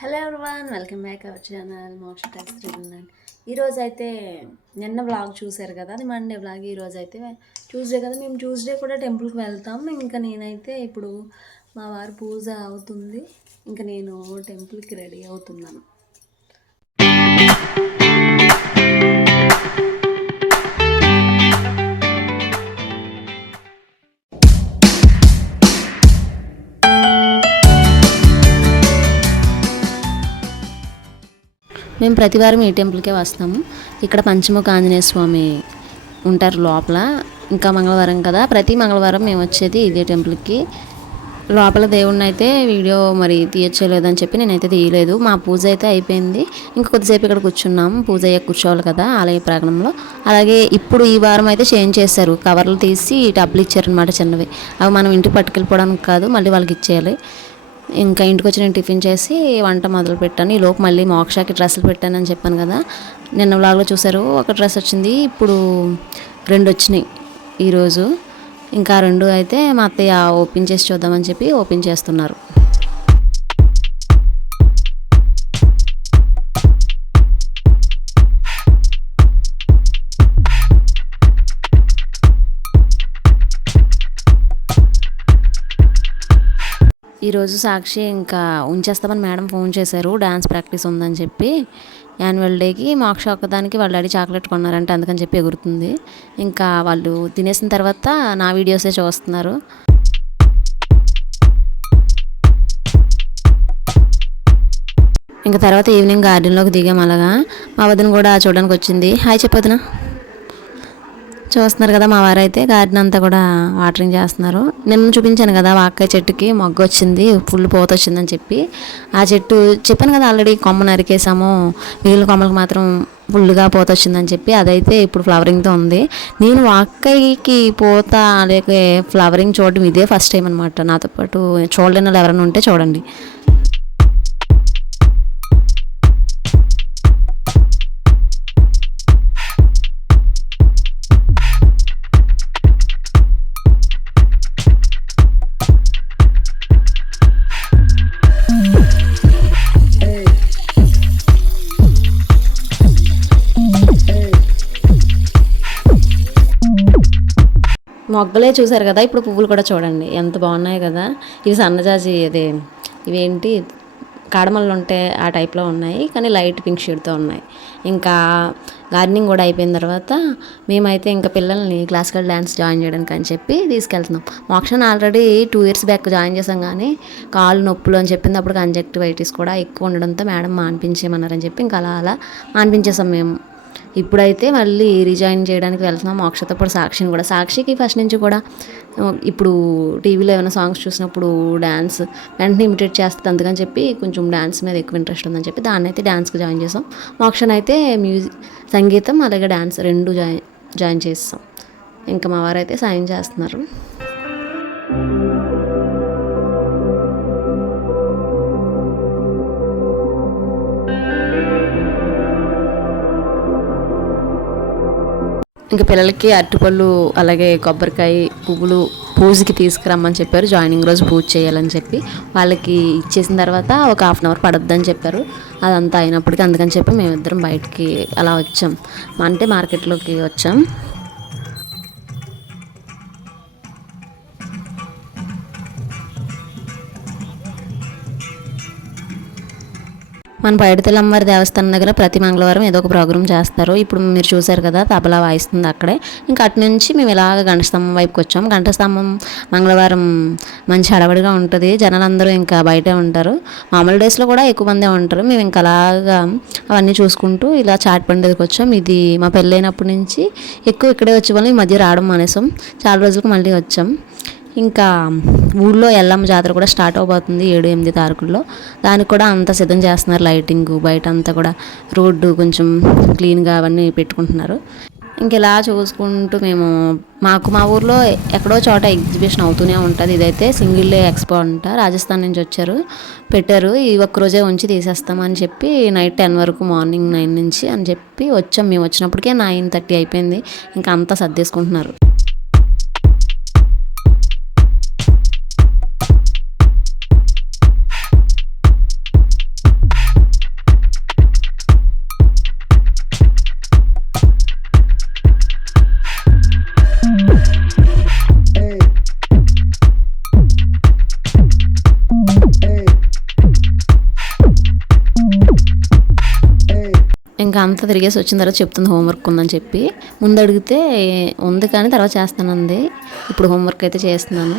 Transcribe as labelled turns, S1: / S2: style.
S1: Hello everyone welcome back our channel Moksha techs triple ఈరోజు అయితే నిన్న వ్లాగ్ చూశారు కదా అది మండే వ్లాగ్ ఈరోజు అయితే ట్యూస్డే కదా మేము ట్యూస్డే కూడా టెంపుల్కి వెళ్తాం. ఇంకా నేనైతే ఇప్పుడు మా వారి పూజ అవుతుంది. ఇంకా నేను టెంపుల్కి రెడీ అవుతున్నాను. మేము ప్రతివారం ఈ టెంపుల్కే వస్తాము. ఇక్కడ పంచముఖ ఆంజనేయ స్వామి ఉంటారు లోపల. ఇంకా మంగళవారం కదా. ప్రతి మంగళవారం మేము వచ్చేది ఇదే టెంపుల్కి. లోపల దేవుడిని అయితే వీడియో మరి తీయచ్చలేదని చెప్పి నేనైతే తీయలేదు. మా పూజ అయితే అయిపోయింది. ఇంకా కొద్దిసేపు ఇక్కడ కూర్చున్నాం. పూజ అయ్యే కూర్చోవాలి కదా ఆలయ ప్రాంగణంలో. అలాగే ఇప్పుడు ఈ వారం అయితే చేంజ్ చేశారు. కవర్లు తీసి డబ్బులు ఇచ్చారనమాట చిన్నవి. అవి మనం ఇంటికి పట్టుకెళ్ళిపోవడానికి కాదు మళ్ళీ వాళ్ళకి ఇచ్చేయాలి. ఇంకా ఇంటికి వచ్చి నేను టిఫిన్ చేసి వంట మొదలు పెట్టాను ఈ లోపు మళ్ళీ మోక్షాకి డ్రెస్సులు పెట్టానని చెప్పాను కదా. నిన్న వ్లాగ్లో చూసారు ఒక డ్రెస్ వచ్చింది. ఇప్పుడు రెండు వచ్చినాయి ఈరోజు. ఇంకా రెండు అయితే మా అత్తయ్య ఓపెన్ చేసి చూద్దామని చెప్పి ఓపెన్ చేస్తున్నారు. ఈరోజు సాక్షి ఇంకా ఉంచేస్తామని మేడం ఫోన్ చేశారు. డ్యాన్స్ ప్రాక్టీస్ ఉందని చెప్పి యాన్యువల్ డేకి మాక్ష ఒక్కదానికి వాళ్ళ డాడీ చాక్లెట్ కొన్నారంటే అందుకని చెప్పి ఎగురుతుంది. ఇంకా వాళ్ళు తినేసిన తర్వాత నా వీడియోసే చూస్తున్నారు. ఇంకా తర్వాత ఈవినింగ్ గార్డెన్లోకి దిగాం అలాగా. మా వదిన కూడా చూడడానికి వచ్చింది హాయ్ చెప్పొద్దునా చూస్తున్నారు కదా మా వారైతే. గార్డెన్ అంతా కూడా వాటరింగ్ చేస్తున్నారు. నిన్న చూపించాను కదా వాకాయ చెట్టుకి మొగ్గ వచ్చింది ఫుల్ పోత వచ్చిందని చెప్పి. ఆ చెట్టు చెప్పాను కదా ఆల్రెడీ కొమ్మ నరికేసాము మిగిలిన కొమ్మలకు మాత్రం ఫుల్గా పోత వచ్చిందని చెప్పి. అదైతే ఇప్పుడు ఫ్లవరింగ్తో ఉంది. నేను వాకాయకి పోత లేక ఫ్లవరింగ్ చూడడం ఇదే ఫస్ట్ టైం అనమాట నాతో పాటు. చూడలేని వాళ్ళు ఎవరైనా ఉంటే చూడండి. మొగ్గలే చూసారు కదా ఇప్పుడు పువ్వులు కూడా చూడండి. ఎంత బాగున్నాయి కదా. ఇవి సన్నజాజి అదే ఇవేంటి? కాడమల్లు ఉంటే ఆ టైప్లో ఉన్నాయి కానీ లైట్ పింక్ షేడ్తో ఉన్నాయి. ఇంకా గార్డెనింగ్ కూడా అయిపోయిన తర్వాత మేమైతే ఇంకా పిల్లల్ని క్లాసికల్ డ్యాన్స్ జాయిన్ చేయడానికి అని చెప్పి తీసుకెళ్తున్నాం. మోక్షన్ already two years back join చేసాం కానీ కాళ్ళు నొప్పులు అని చెప్పింది అప్పుడు కంజెక్టివైటిస్ కూడా ఎక్కువ ఉండడంతో మేడం మానిపించేయమన్నారని చెప్పి ఇంకా అలా అలా మానిపించేసాం మేము. ఇప్పుడైతే మళ్ళీ రిజాయిన్ చేయడానికి వెళ్తున్నాం. మోక్షతో పాటు సాక్షిని కూడా. సాక్షికి ఫస్ట్ నుంచి కూడా ఇప్పుడు టీవీలో ఏమైనా సాంగ్స్ చూసినప్పుడు డ్యాన్స్ వెంటనే ఇమిటేట్ చేస్తుంది అందుకని చెప్పి కొంచెం డ్యాన్స్ మీద ఎక్కువ ఇంట్రెస్ట్ ఉందని చెప్పి దాన్ని అయితే డ్యాన్స్కి జాయిన్ చేసాం. మోక్షన్ అయితే మ్యూజిక్ సంగీతం అలాగే డ్యాన్స్ రెండు జాయిన్ జాయిన్ చేస్తాం ఇంకా మా వారైతే సాయం చేస్తున్నారు. ఇంకా పిల్లలకి అరటిపళ్ళు అలాగే కొబ్బరికాయ పువ్వులు పూజకి తీసుకురమ్మని చెప్పారు. జాయినింగ్ రోజు పూజ చేయాలని చెప్పి వాళ్ళకి ఇచ్చేసిన తర్వాత ఒక హాఫ్ అన్ అవర్ పడద్దని చెప్పారు. అదంతా అయినప్పటికీ అందుకని చెప్పి మేమిద్దరం బయటికి అలా వచ్చాం. అంటే మార్కెట్లోకి వచ్చాం. మన పైడితల్లమ్మవారి దేవస్థానం దగ్గర ప్రతి మంగళవారం ఏదో ఒక ప్రోగ్రామ్ చేస్తారు. ఇప్పుడు మీరు చూసారు కదా తబలా వాయిస్తుంది అక్కడే. ఇంకా అటు నుంచి మేము ఇలాగ గంటస్తంభం వైపుకి వచ్చాం గంటస్తంభం మంగళవారం మంచి హడవడిగా ఉంటుంది. జనాలందరూ ఇంకా బయటే ఉంటారు. మామూలు డేస్లో కూడా ఎక్కువ మందే ఉంటారు. మేము ఇంకా అలాగా అవన్నీ చూసుకుంటూ ఇలా చాట్ పండుగకి వచ్చాం ఇది మా పెళ్ళైనప్పటి నుంచి ఎక్కువ ఇక్కడే వచ్చే వాళ్ళు ఈ మధ్య రావడం మానేసాం. చాలా రోజులకు మళ్ళీ వచ్చాం. ఇంకా ఊళ్ళో ఎల్లమ్మ జాతర కూడా స్టార్ట్ అవబోతుంది ఏడు ఎనిమిది తారీఖుల్లో. దానికి కూడా అంతా సిద్ధం చేస్తున్నారు లైటింగ్ బయట అంతా కూడా రోడ్డు కొంచెం క్లీన్గా అవన్నీ పెట్టుకుంటున్నారు. ఇంకెలా చూసుకుంటూ మేము మాకు మా ఊర్లో ఎక్కడో చోట ఎగ్జిబిషన్ అవుతూనే ఉంటుంది. ఇదైతే సింగిల్ ఎక్స్పో అంట. రాజస్థాన్ నుంచి వచ్చారు. పెట్టారు. ఈ ఒక్కరోజే ఉంచి తీసేస్తామని చెప్పి నైట్ టెన్ వరకు మార్నింగ్ నైన్ నుంచి అని చెప్పి వచ్చాం. మేము వచ్చినప్పటికే నైన్ థర్టీ అయిపోయింది. ఇంకా అంతా సర్దేసుకుంటున్నారు. ఇంకా అంతా తిరిగేసి వచ్చిన తర్వాత చెప్తుంది హోంవర్క్ ఉందని చెప్పి. ముందు అడిగితే ఉంది కానీ తర్వాత చేస్తానంది. ఇప్పుడు హోంవర్క్ అయితే చేస్తున్నాను.